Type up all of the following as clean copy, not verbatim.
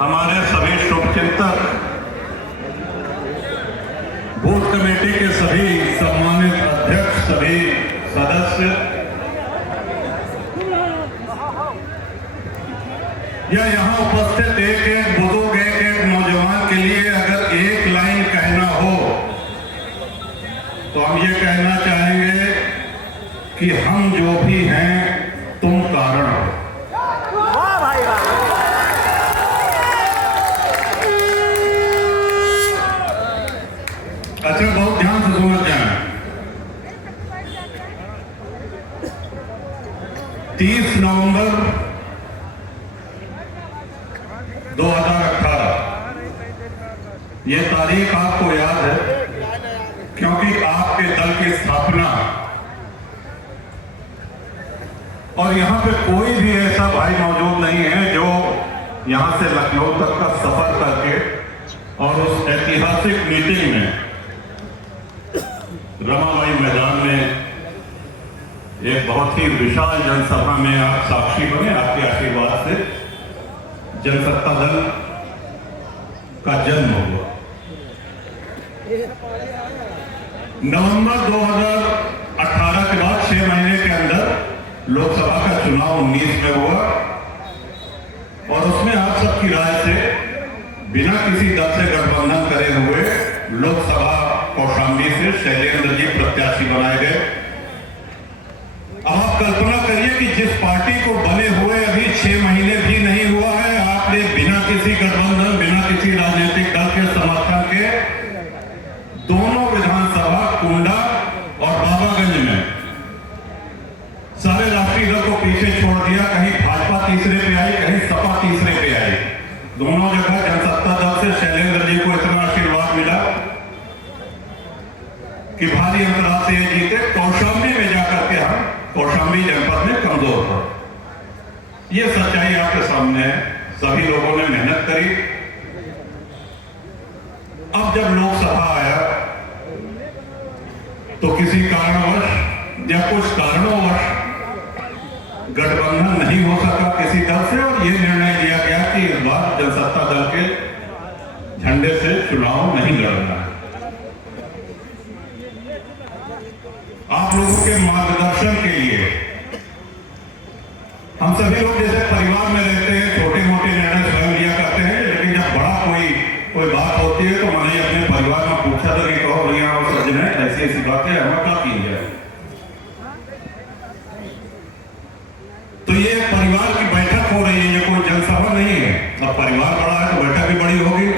हमारे सभी शुभचिंतक, बूथ कमेटी के सभी सम्मानित अध्यक्ष, सभी सदस्य, या यहाँ उपस्थित एक एक बुजुर्ग, एक एक नौजवान के लिए अगर एक लाइन कहना हो तो हम ये कहना चाहेंगे कि हम जो भी हैं तुम कारण हो। अच्छा, बहुत ध्यान से सुनना चाहें। 30 नवंबर 2018 ये तारीख आपको याद है क्योंकि आपके दल की स्थापना, और यहां पे कोई भी ऐसा भाई मौजूद नहीं है जो यहां से लखनऊ तक का सफर करके और उस ऐतिहासिक मीटिंग में रमाबाई मैदान में एक बहुत ही विशाल जनसभा में आप साक्षी बने। आपके आशीर्वाद से जनसत्ता दल का जन्म हुआ। नवंबर 2018 के बाद 6 महीने के अंदर लोकसभा का चुनाव 19 में हुआ और उसमें आप सबकी राय से बिना किसी दल से गठबंधन करे हुए लोकसभा कौशाम्बी से शैलेंद्र जी प्रत्याशी बनाए गए। अब आप कल्पना करिए कि जिस पार्टी को बने हुए अभी 6 महीने भी नहीं हुआ है, आपने बिना किसी गठबंधन, बिना किसी राजनीतिक दल के समर्थन के दोनों विधानसभा कुंडा और बाबागंज में सारे राष्ट्रीय दल को पीछे छोड़ दिया। कहीं भाजपा तीसरे पे आई, कहीं सपा तीसरे पे आई। दोनों जगह जनसत्ता दल से शैलेंद्र जी को इतना आशीर्वाद मिला कि भारी अंतराल से ये जीते। कौशाम्बी में जाकर के हम कौशाम्बी जनपद में कमजोर थे। ये सच्चाई आपके सामने है। सभी लोगों ने मेहनत करी। अब जब लोकसभा आया तो किसी कारणवश या कुछ कारणोंवश गठबंधन नहीं हो सका किसी दल से और यह निर्णय लिया गया कि इस बार जनसत्ता दल के झंडे से चुनाव नहीं लड़ना है। आप लोगों के मार्गदर्शन के लिए हम सभी लोग जैसे परिवार में रहते हैं, छोटे मोटे निर्णय स्वयं लिया करते हैं, लेकिन जब बड़ा कोई बात होती है तो मैंने अपने परिवार में पूछा था कि कहो भैया और सज्जन है ऐसी ऐसी बातें हमें क्या की जाए। तो ये परिवार की बैठक हो रही है, ये कोई जनसभा नहीं है। अब परिवार बड़ा है तो बैठक भी बड़ी होगी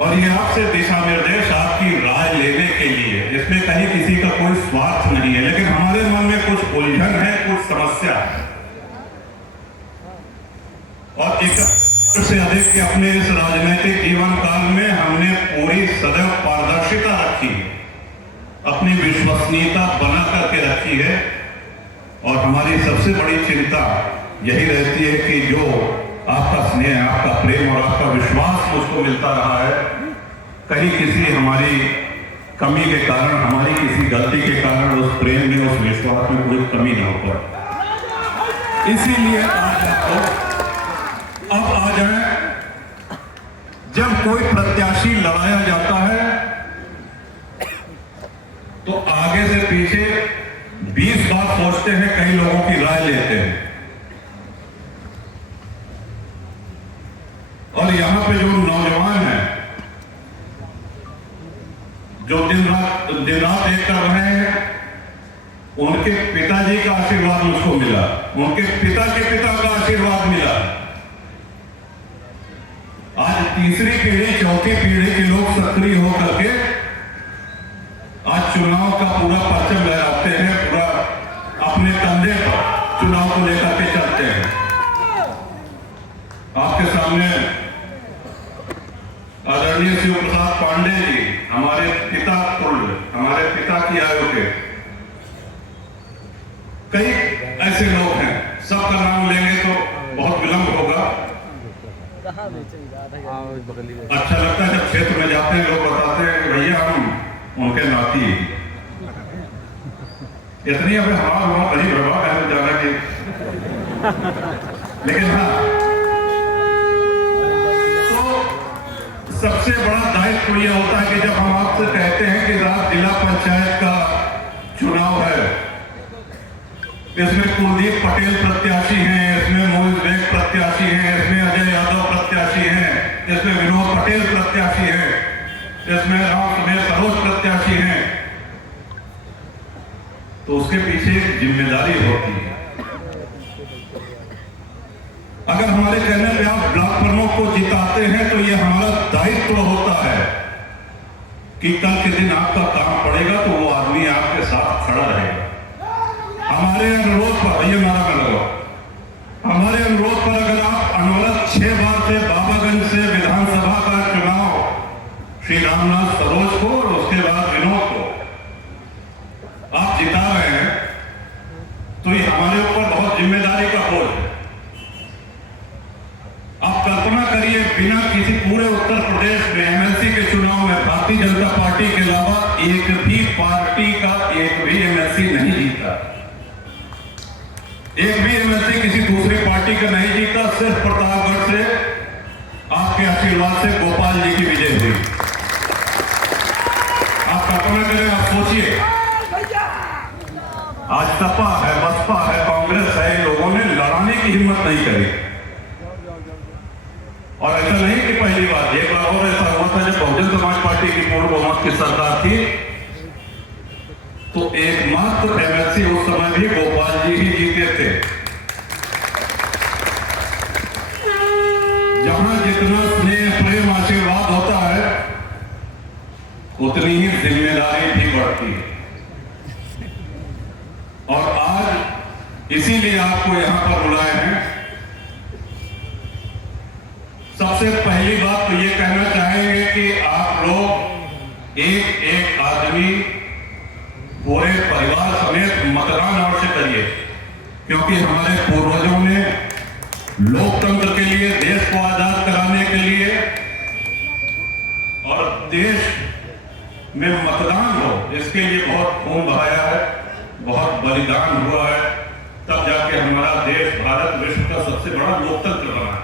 और ये आपसे दिशा निर्देश, आपकी राय लेने के लिए। इसमें कहीं किसी का कोई स्वार्थ नहीं है, लेकिन हमारे मन में कुछ उलझन है, कुछ समस्या है और एक से अधिक के अपने इस राजनीतिक जीवन काल में हमने पूरी सदैव पारदर्शिता रखी है, अपनी विश्वसनीयता बना करके रखी है और हमारी सबसे बड़ी चिंता यही रहती है कि जो आपका स्नेह, आपका प्रेम और आपका विश्वास मुझको मिलता रहा है, कहीं किसी हमारी कमी के कारण, हमारी किसी गलती के कारण उस प्रेम में, उस विश्वास में कोई कमी ना हो पाए। इसीलिए अब आ जाए, जब कोई प्रत्याशी लड़ाया जाता है तो आगे से पीछे 20 बार सोचते हैं, कई लोगों की राय लेते हैं और यहां पे जो नौजवान हैं जो दिन रात एक कर रहे हैं, उनके पिताजी का आशीर्वाद मुझको मिला, उनके पिता के पिता का आशीर्वाद मिला। आज तीसरी पीढ़ी, चौथी पीढ़ी के लोग सक्रिय होकर के आज चुनाव का पूरा परचम लहराते हैं, पूरा अपने कंधे पर चुनाव को लेकर के चलते हैं। आपके सामने आदरणीय शिव प्रसाद पांडे जी, हमारे पिता तुल्य, हमारे पिता की आयु के कई ऐसे लोग हैं, सबका नाम लेंगे तो बहुत विलंब होगा। अच्छा लगता है जब क्षेत्र में जाते हैं, लोग बताते हैं कि भैया हम उनके नाती। इतनी अभी हमारा बड़ी प्रभाव है जाना कि लेकिन हाँ, तो सबसे बड़ा दायित्व यह होता है कि जब हम आपसे कहते हैं कि रात जिला पंचायत का चुनाव है, इसमें कुलदीप पटेल प्रत्याशी हैं, इसमें मोहित बेग प्रत्याशी हैं, इसमें अजय यादव प्रत्याशी हैं, इसमें विनोद पटेल प्रत्याशी हैं, इसमें राम सुमेर सरोज प्रत्याशी हैं, तो उसके पीछे एक जिम्मेदारी होती है। अगर हमारे कहने पे आप ब्लॉक प्रमुख को जिताते हैं तो यह हमारा दायित्व होता है कि कल के दिन आपका काम पड़ेगा तो वो आदमी आपके साथ खड़ा रहेगा। हमारे अनुरोध पर, ये मारा मैं लगा, हमारे अनुरोध पर अगर आप अनवरत 6 बार से बाबागंज से विधानसभा का चुनाव श्री रामनाथ सरोज को और उसके बाद विनोद को आप जिता रहे हैं तो ये हमारे ऊपर बहुत जिम्मेदारी का बोझ है। आप कल्पना करिए, बिना किसी पूरे उत्तर प्रदेश में एमएलसी के चुनाव में भारतीय जनता पार्टी के अलावा एक भी पार्टी का एक भी एमएलसी नहीं जीता, एक भी एमएलसी किसी दूसरी पार्टी का नहीं जीता। सिर्फ प्रतापगढ़ से आपके आशीर्वाद से गोपाल जी की विजय हुई। आप कल्पना करें, आप सोचिए, आज सपा है, बसपा है, कांग्रेस है, इन लोगों ने लड़ाने की हिम्मत नहीं करी। और ऐसा नहीं कि पहली बार, एक बार और ऐसा हुआ था जब बहुजन समाज पार्टी की पूर्ण बहुमत की सरकार थी तो एकमात्र एमएलसी उस समय भी गोपाल जी ही जीते थे। जहां जितना स्नेह प्रेम आशीर्वाद होता है उतनी ही जिम्मेदारी भी बढ़ती है। और आज इसीलिए आपको यहां पर बुलाए हैं। सबसे पहली बात तो ये कहना चाहेंगे कि आप लोग एक एक आदमी पूरे परिवार समेत मतदान अवश्य करिए, क्योंकि हमारे पूर्वजों ने लोकतंत्र के लिए, देश को आजाद कराने के लिए और देश में मतदान हो इसके लिए बहुत खून बहाया है, बहुत बलिदान हुआ है, तब जाके हमारा देश भारत विश्व का सबसे बड़ा लोकतंत्र बना है।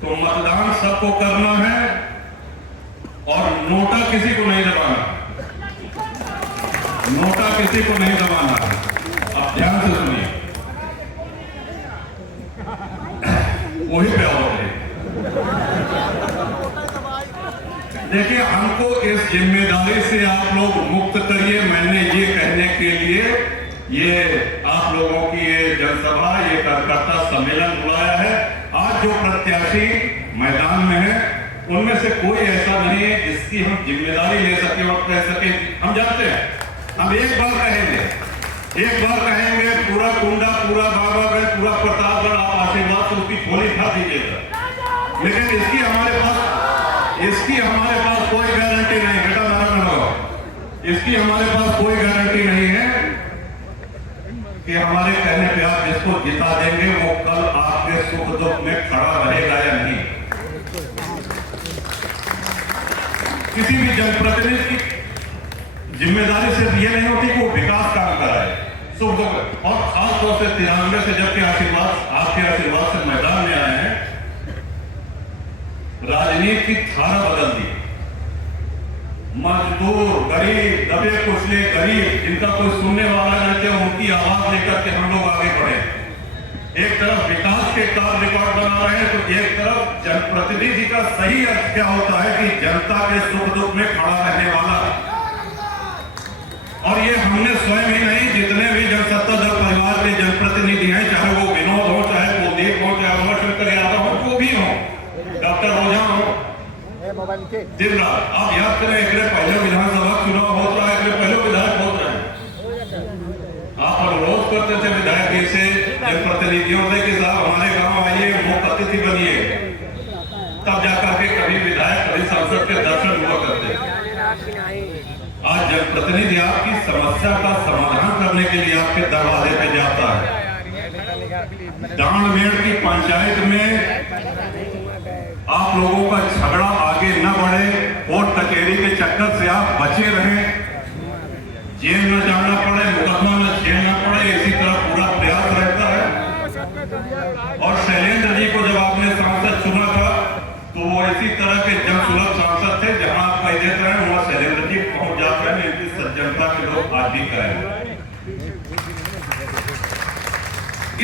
तो मतदान सबको करना है और नोटा किसी को नहीं दबाना, नोटा किसी को नहीं दबाना है। अब ध्यान से सुनिए, वही पे आओ। देखिए, हमको इस जिम्मेदारी से आप लोग मुक्त करिए। मैंने ये कहने के लिए ये आप लोगों की ये जनसभा, ये कार्यकर्ता सम्मेलन बुलाया है। आज जो प्रत्याशी मैदान में है उनमें से कोई ऐसा नहीं है जिसकी हम जिम्मेदारी ले सके और कह सके। हम जानते हैं, हम एक बार कहेंगे पूरा कुंडा, पूरा बाबागंज, पूरा प्रतापगढ़ आप आशीर्वाद से उसकी खोली खा दीजिएगा, लेकिन इसकी हमारे पास कोई गारंटी नहीं। बेटा मारा ना हो, इसकी हमारे पास कोई गारंटी नहीं है कि हमारे कहने पे आप जिसको जिता देंगे वो कल आपके सुख दुख में खड़ा रहेगा या नहीं। किसी भी जनप्रतिनिधि की जिम्मेदारी सिर्फ ये नहीं होती कि वो विकास काम कराए, सुख दुख, और खासतौर से 93 से जबकि आपके आशीर्वाद से मैदान में आए हैं, राजनीति की धारा बदल दी। मजदूर, गरीब, दबे कुचले गरीब, जिनका कोई सुनने वाला नहीं थे, उनकी आवाज लेकर के हम लोग आगे बढ़े। एक तरफ विकास के कार्य रिकॉर्ड बना रहे हैं तो एक तरफ जनप्रतिनिधि का सही अर्थ क्या होता है कि जनता के सुख दुख में खड़ा रहने वाला। और ये हमने स्वयं ही नहीं, जितने भी जनसत्ता दल परिवार के जनप्रतिनिधि हैं, चाहे वो विनोद हो, चाहे कुलदीप हो, चाहे उमाशंकर यादव हो, जो भी हो, डॉक्टर ओझा हो, दिन रात आप याद करें, एक पहले विधानसभा चुनाव होता है, एक पहले विधायक होता है। आप अनुरोध करते थे विधायक जी से, जनप्रतिनिधियों से कि साहब हमारे गांव आइए, मुख्य अतिथि बनिए, तब जाकर के कभी विधायक, कभी सांसद के दर्शन हुआ करते। आज जनप्रतिनिधि आपकी समस्या का समाधान करने के लिए आपके दरवाजे पे जाता है। दानमेड़ की पंचायत में आप लोगों का झगड़ा आगे न बढ़े, कोर्ट कचहरी के चक्कर से आप बचे रहें, जेल न जाना पड़े, मुकदमा न झेलना पड़े, इसी तरह पूरा प्रयास रहता है। आज भी करेंगे।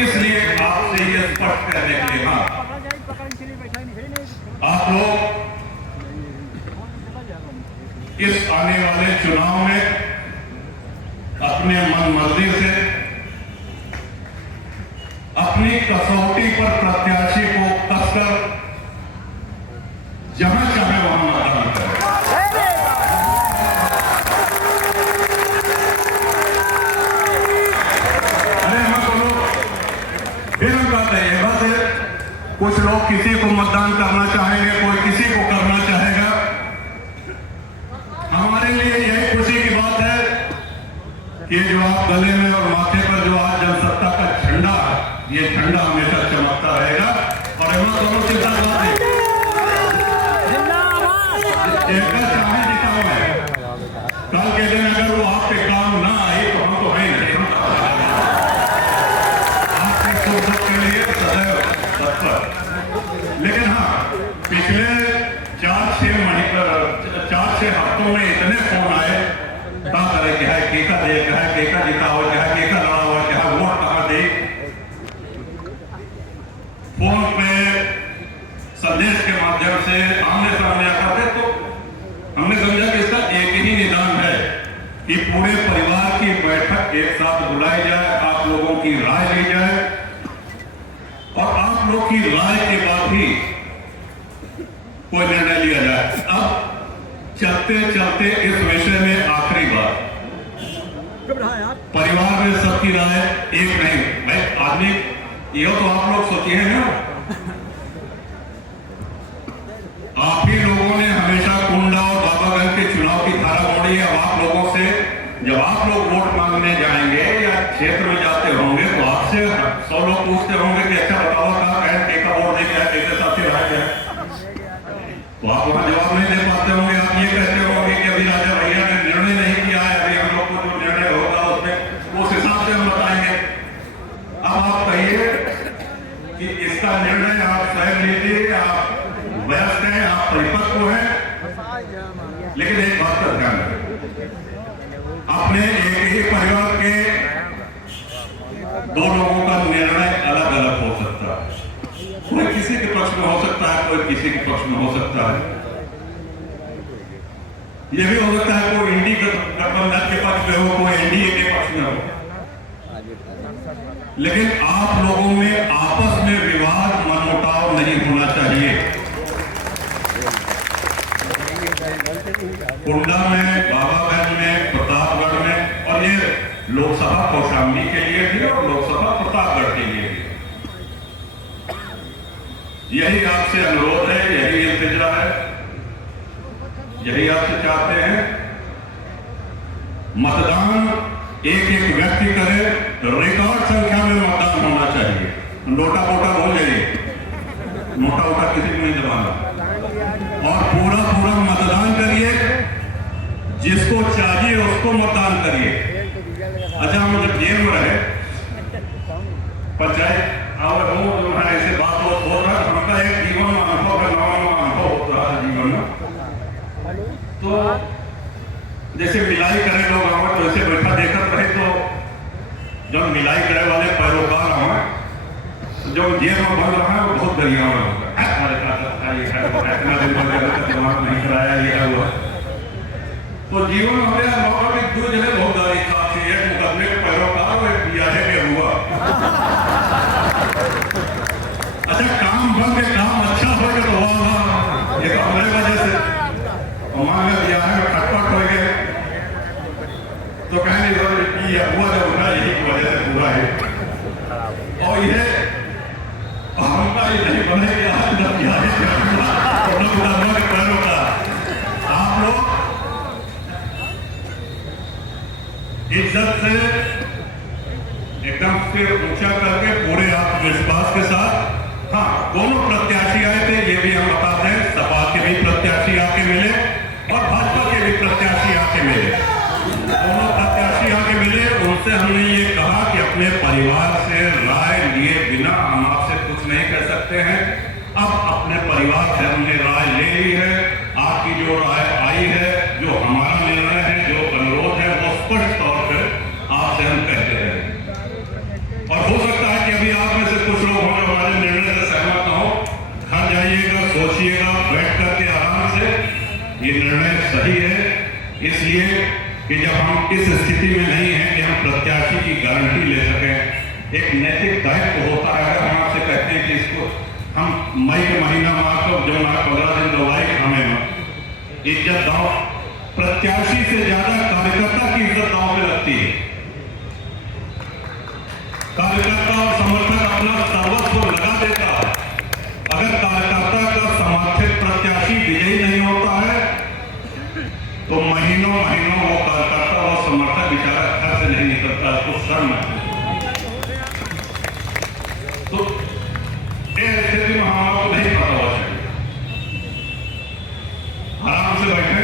इसलिए आपसे ये स्पष्ट करने के लिए, हाँ, आप लोग इस आने वाले चुनाव में अपने मन मर्जी से अपनी कसौटी पर प्रत्याशी को कसकर जहां चाहे वहां मतदान करें। फिर हम कहते हैं बस कुछ लोग किसी को मतदान करना चाहेंगे, कोई किसी को करना चाहेगा। हमारे लिए यही खुशी की बात है कि जो आप गले में और माथे पर जो आज जनसत्ता का झंडा है, ये झंडा हमेशा चमकता रहेगा। और हम दोनों चिंता करते हैं चाहे जिताओ है, कल के दिन अगर वो आपके काम ना आए तो हम तो है नहीं, हम के लिए सदैव तत्पर। लेकिन हाँ, पिछले 4-6 हफ्तों में इतने फोन आए, क्या करे, क्या है केका दे, क्या है केका जीता हो, क्या है केका लड़ा हुआ, क्या है वोट कहां दे। फोन पे संदेश के माध्यम से आमने सामने आकर थे, तो हमने समझा कि इसका एक ही निदान है कि पूरे परिवार की बैठक एक साथ बुलाई जाए, आप लोगों की राय ली जाए और आप लोग की राय के बाद ही कोई निर्णय लिया जाए। अब चलते चलते इस विषय में आखिरी बात, परिवार में सबकी राय एक नहीं भाई, आदमी ये तो आप लोग सोचिए ना, आप ही लोगों ने हमेशा कुंडा और बाबागंज के चुनाव की धारा मोड़ी है। अब आप लोगों से जब आप लोग वोट मांगने जाएंगे या क्षेत्र में जाते होंगे तो आपसे 100 लोग पूछते होंगे कि अच्छा बताओ कहाँ कहें का वोट देके आए, कैसे साथी रहा है, तो आप वहां जवाब नहीं दे पाते होंगे। आप ये कहते होंगे कि अभी राजा भैया ने निर्णय नहीं किया है, अभी हम लोग को जो निर्णय होगा उसमें उस हिसाब से हम बताएंगे। अब आप कहिए कि इसका निर्णय आप स्वयं लीजिए, आप वयस्क हैं, आप परिपक्व हैं, लेकिन एक बात का ध्यान रखें, अपने एक ही परिवार के दो लोगों का निर्णय अलग अलग हो सकता है। कोई किसी के पक्ष में हो सकता है, कोई किसी के पक्ष में हो सकता है। यह भी हो सकता है कोई इंडी गठबंधन के पक्ष में हो, कोई एनडीए के पक्ष में हो। लेकिन आप लोगों में आपस में विवाद मनमुटाव नहीं होना चाहिए। कुंडा में, बाबागंज में, प्रतापगढ़ में, और ये लोकसभा कौशाम्बी के लिए भी और लोकसभा प्रतापगढ़ के लिए भी, यही आपसे अनुरोध है, यही इंतजार है, यही आपसे चाहते हैं। मतदान एक एक व्यक्ति करे, रिकॉर्ड संख्या में मतदान होना चाहिए। नोटा मोटा भूल जाइए, मोटा वोटा किसी को नहीं दबाना, और पूरा पूरा मतदान करिए, जिसको चाहिए उसको मतदान करिए। अच्छा, हम जब जेल में रहे, पंचायत और वो जो है ऐसे बात हो रहा है, हमका एक जीवन में अनुभव का नवा अनुभव हो रहा है जीवन में। तो जैसे मिलाई करे लोग आवा, तो ऐसे बैठा देखकर रहे, तो जब मिलाई करे वाले पैरोकार आवा, जो जेल में बंद रहा है वो बहुत दरिया में होगा, दिमाग नहीं कराया, ये हुआ। तो जीवन में हमें मौका भी दो जगह बहुत गाड़ी खाती है, मुकदमे के पैरोकार और एक बियाहे के हुआ। अच्छा, काम बन के काम अच्छा हो गया तो वाह, ये तो हमारे वजह से हमारे बियाहे में खटपट हो गए, तो कहेंगे हुआ जब उठा यही की वजह से पूरा है। और ये हमका ये नहीं बने कि आज जब बियाहे के पैरोकार आप लोग इज्जत से एकदम सिर ऊंचा करके पूरे आत्मविश्वास के साथ, हाँ, दोनों प्रत्याशी आए थे, ये भी हम बताते हैं, सपा के भी प्रत्याशी आके मिले और भाजपा के भी प्रत्याशी आके मिले। दोनों प्रत्याशी आके मिले, उनसे हमने ये कहा कि अपने परिवार से राय लिए बिना हम आपसे कुछ नहीं कर सकते हैं। अब अपने परिवार से हमने राय ले ली है, आपकी जो राय आई है, जो हमारा निर्णय है, जो अनुरोध है, वो स्पष्ट तौर पर ये निर्णय सही है, इसलिए कि जब हम इस स्थिति में नहीं हैं कि हम प्रत्याशी की गारंटी ले सकें, एक नैतिक दायित्व होता है। अगर हम आपसे कहते हैं कि इसको हम मई के महीना मार्च को जो 15 दिन दवाई हमें इज्जत दांव, प्रत्याशी से ज्यादा कार्यकर्ता की इज्जत दांव पे लगती है। कार्यकर्ता और समर्थक अपना सर्वस्व लगा देता है। अगर कार्यकर्ता का समर्थित प्रत्याशी विजयी नहीं होता है तो महीनों महीनों वो कार्यकर्ता और समर्थक बेचारा घर से नहीं निकलता, उसको शर्म है। तो इस स्थिति में हम आपको नहीं पता हुआ चाहिए, आराम से बैठे,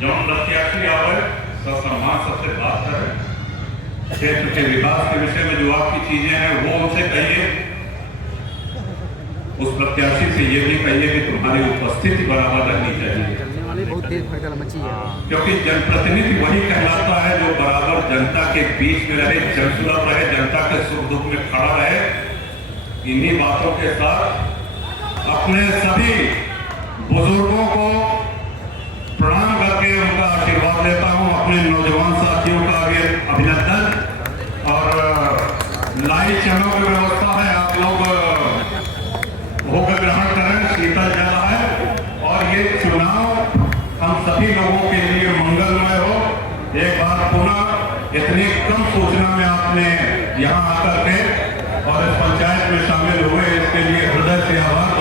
जब प्रत्याशी आवे सम्मान सबसे बात करें, क्षेत्र के विकास के विषय में जो आपकी चीजें हैं वो उनसे कहिए। उस प्रत्याशी से ये भी कहिए कि तुम्हारी उपस्थिति बराबर रहनी चाहिए, क्योंकि जनप्रतिनिधि वही कहलाता है जो बराबर जनता के बीच में रहे, जनसुलभ रहे, जनता के सुख दुख में खड़ा रहे। इन्हीं बातों के साथ अपने सभी बुजुर्गों को प्रणाम करके उनका आशीर्वाद लेता हूं। अपने नौजवान साथियों का भी अभिनंदन। और लाइट चैनल की व्यवस्था है, आप लोग होकर ग्रहण करें, शीतल जल है और ये चुनाव हम सभी लोगों के लिए मंगलमय हो। एक बार पुनः इतनी कम सूचना में आपने यहाँ आकर के और इस पंचायत में शामिल हुए, इसके लिए हृदय से आभार।